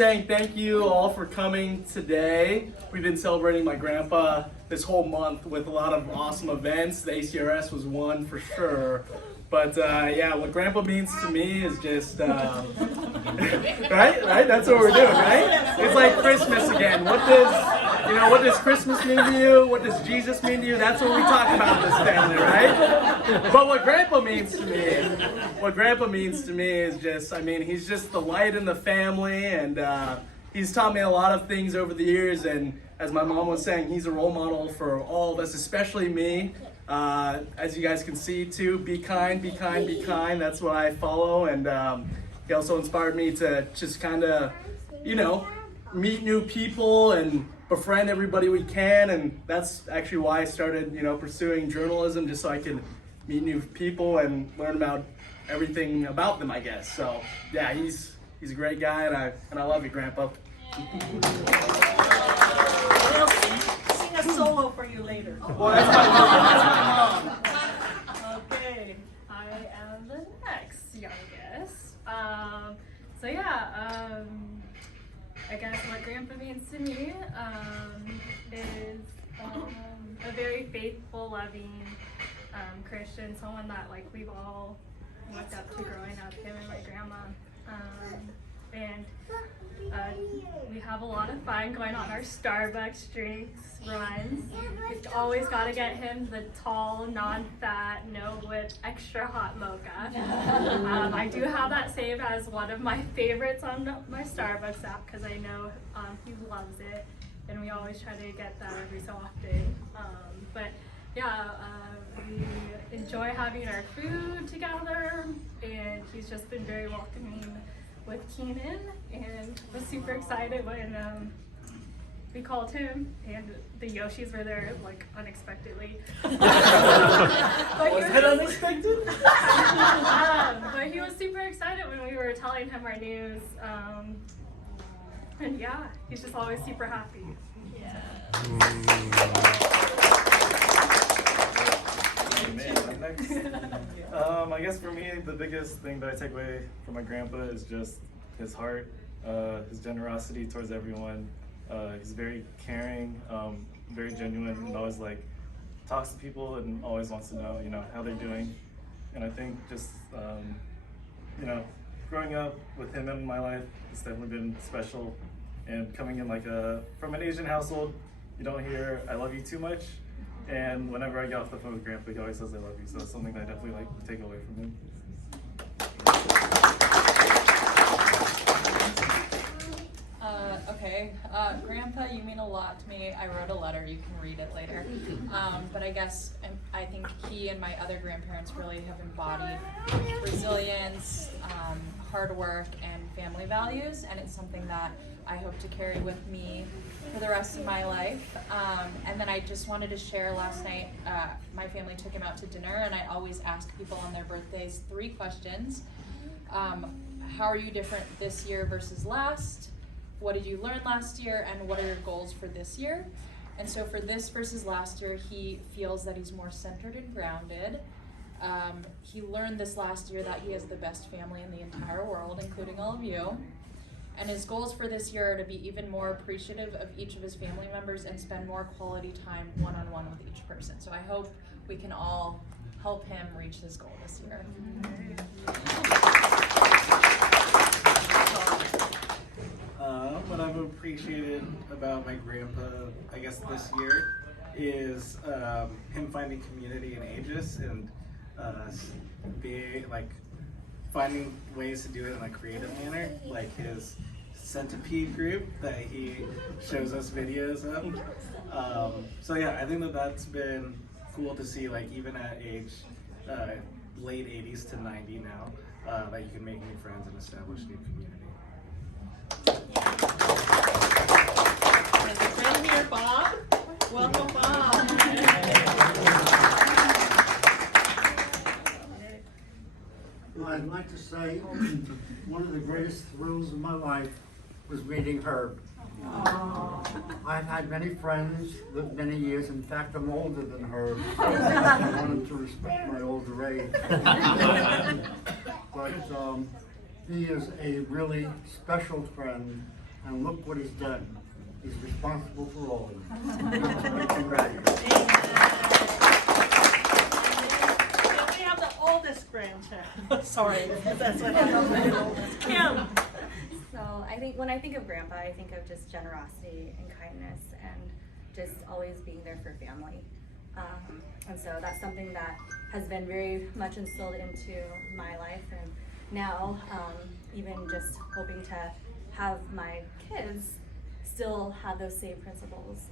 saying thank you all for coming today. We've been celebrating my grandpa this whole month with a lot of awesome events. The ACRS was one for sure. But yeah, what grandpa means to me is just, right? That's what we're doing, right? It's like Christmas again. What does Christmas mean to you? What does Jesus mean to you? That's what we talk about in this family, right? But what grandpa means to me is just, I mean, he's just the light in the family, and he's taught me a lot of things over the years, and as my mom was saying, he's a role model for all of us, especially me. As you guys can see too, be kind, be kind, be kind. That's what I follow, and he also inspired me to just kind of, meet new people and befriend everybody we can, and that's actually why I started, pursuing journalism, just so I could meet new people and learn about everything about them, I guess. So yeah, he's a great guy, and I love you, Grandpa. We'll sing a solo for you later. Well, that's my mom. Okay, I am the next youngest. I guess what grandpa means to me is a very faithful, loving Christian, someone that we've all looked up to growing up, him and my grandma. We have a lot of fun going on our Starbucks drinks runs. We've always got to get him the tall, non-fat, no whip, extra hot mocha. I do have that saved as one of my favorites on my Starbucks app because I know he loves it, and we always try to get that every so often. We enjoy having our food together, and he's just been very welcoming with Keenan, and was super excited when we called him and the Yoshis were there unexpectedly. Was that unexpected? But he was super excited when we were telling him our news, and yeah, he's just always super happy. Yeah. I guess for me, the biggest thing that I take away from my grandpa is just his heart, his generosity towards everyone. He's very caring, very genuine, and always talks to people and always wants to know, how they're doing. And I think just, growing up with him in my life, it's definitely been special. And coming in from an Asian household, you don't hear "I love you" too much. And whenever I get off the phone with Grandpa, he always says "I love you." So it's something that I definitely to take away from him. Grandpa, you mean a lot to me. I wrote a letter, you can read it later. But I guess I think he and my other grandparents really have embodied resilience, hard work, and family values, and it's something that I hope to carry with me for the rest of my life. And then I just wanted to share last night, my family took him out to dinner, and I always ask people on their birthdays 3 questions. How are you different this year versus last? What did you learn last year, and what are your goals for this year? And so for this versus last year, he feels that he's more centered and grounded. He learned this last year that he has the best family in the entire world, including all of you. And his goals for this year are to be even more appreciative of each of his family members and spend more quality time one-on-one with each person. So I hope we can all help him reach his goal this year. What I've appreciated about my grandpa, I guess this year, is him finding community in Aegis and finding ways to do it in a creative manner, like his Centipede group that he shows us videos of. So yeah, I think that's been cool to see, even at age late 80s to 90 now, that you can make new friends and establish new community. There's a friend here, Bob. Welcome, Bob. Well, I'd like to say one of the greatest thrills of my life was meeting Herb. I've had many friends, lived many years. In fact, I'm older than Herb. I want him to respect my older age. But he is a really special friend and look what he's done. He's responsible for all of them. Congratulations. And we have the oldest grandchild. Sorry, that's what happens. Kim. So I think when I think of Grandpa, I think of just generosity and kindness and just always being there for family. And so that's something that has been very much instilled into my life. And now, even just hoping to have my kids still have those same principles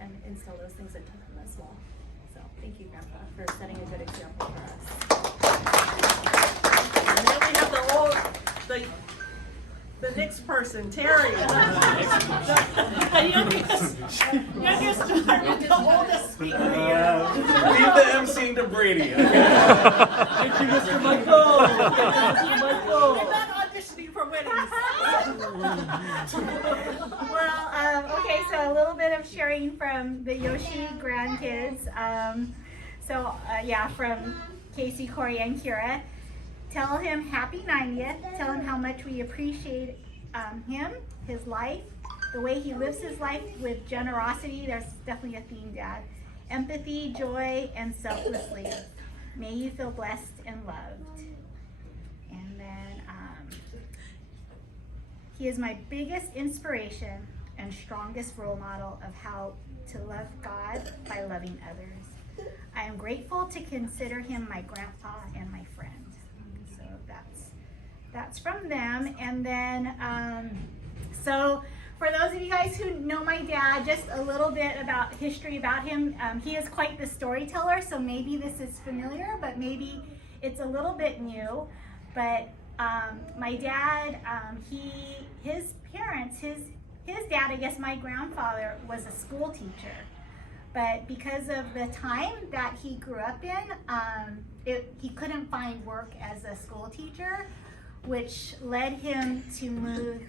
and instill those things into them as well. So thank you, Grandpa, for setting a good example for us. And then we have the next person, Terry. The youngest daughter, the oldest speaker here. Leave the emceeing to Brady. Thank you, Mr. Michael. Mr. Michael. We're not auditioning for weddings. Well, okay, so a little bit of sharing from the Yoshi grandkids. Yeah, from Casey, Corey, and Kira. Tell him happy 90th. Tell him how much we appreciate him, his life, the way he lives his life with generosity. There's definitely a theme, Dad. Empathy, joy, and selflessly. May you feel blessed and loved. And then he is my biggest inspiration and strongest role model of how to love God by loving others. I am grateful to consider him my grandpa and my friend. So that's from them. And then, so for those of you guys who know my dad, just a little bit about history about him. He is quite the storyteller, so maybe this is familiar, but maybe it's a little bit new. But my dad, his parents, his dad, I guess my grandfather, was a school teacher. But because of the time that he grew up in, he couldn't find work as a school teacher, which led him to move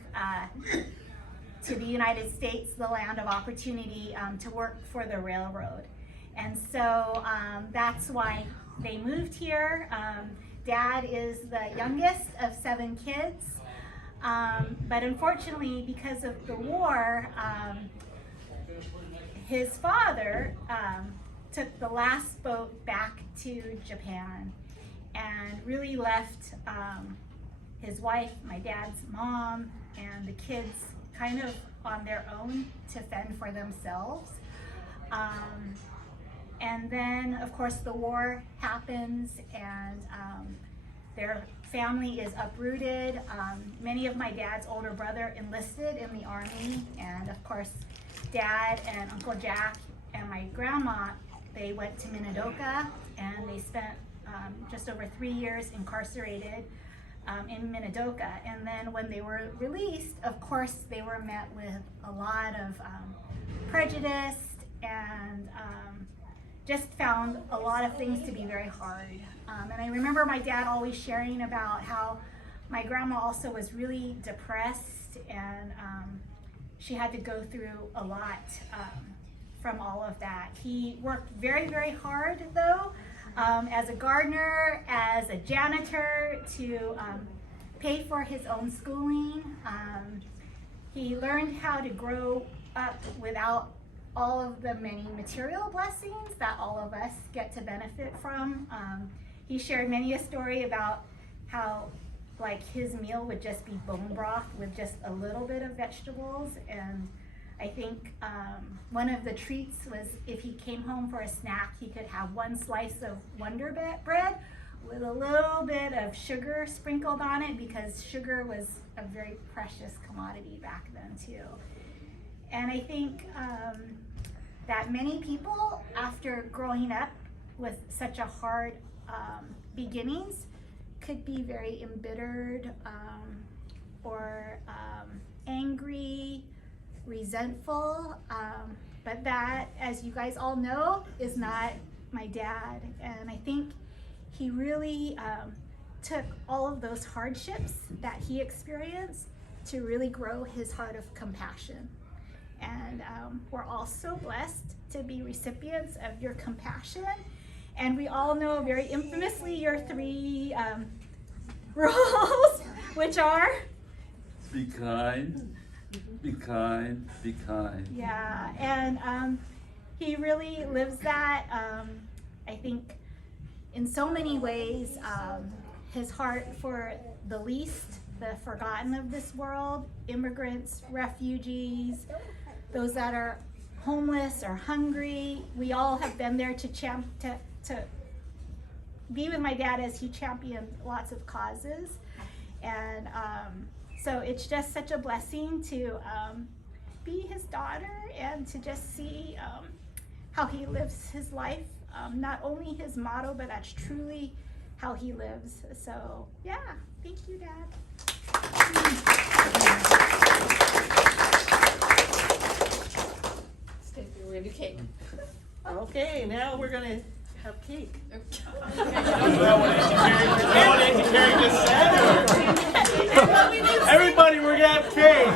to the United States, the land of opportunity, to work for the railroad. And so that's why they moved here. Dad is the youngest of 7 kids. But unfortunately, because of the war, his father took the last boat back to Japan and really left his wife, my dad's mom, and the kids kind of on their own to fend for themselves. And then, of course, the war happens and their family is uprooted. Many of my dad's older brother enlisted in the Army, and of course, Dad and Uncle Jack and my grandma, they went to Minidoka, and they spent just over 3 years incarcerated in Minidoka. And then when they were released, of course, they were met with a lot of prejudice and just found a lot of things to be very hard. And I remember my dad always sharing about how my grandma also was really depressed, and she had to go through a lot from all of that. He worked very, very hard though, as a gardener, as a janitor, to pay for his own schooling. He learned how to grow up without all of the many material blessings that all of us get to benefit from. He shared many a story about how like his meal would just be bone broth with just a little bit of vegetables. And I think one of the treats was if he came home for a snack, he could have one slice of Wonder Bread with a little bit of sugar sprinkled on it, because sugar was a very precious commodity back then too. And I think that many people, after growing up with such a hard beginnings, could be very embittered or angry, resentful, but that, as you guys all know, is not my dad. And I think he really took all of those hardships that he experienced to really grow his heart of compassion. And we're all so blessed to be recipients of your compassion. And we all know very infamously your 3 rules, which are? Be kind, Be kind, be kind. Yeah, and he really lives that. I think in so many ways, his heart for the least, the forgotten of this world, immigrants, refugees, those that are homeless or hungry. We all have been there to be with my dad as he championed lots of causes. And so it's just such a blessing to be his daughter and to just see how he lives his life. Not only his motto, but that's truly how he lives. So yeah, thank you, Dad. Stay through, we're gonna do cake. Okay, now we're gonna have cake. Everybody, we're gonna have cake.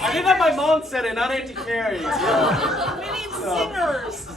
I think that my mom said it, not Auntie Carrie. We need singers.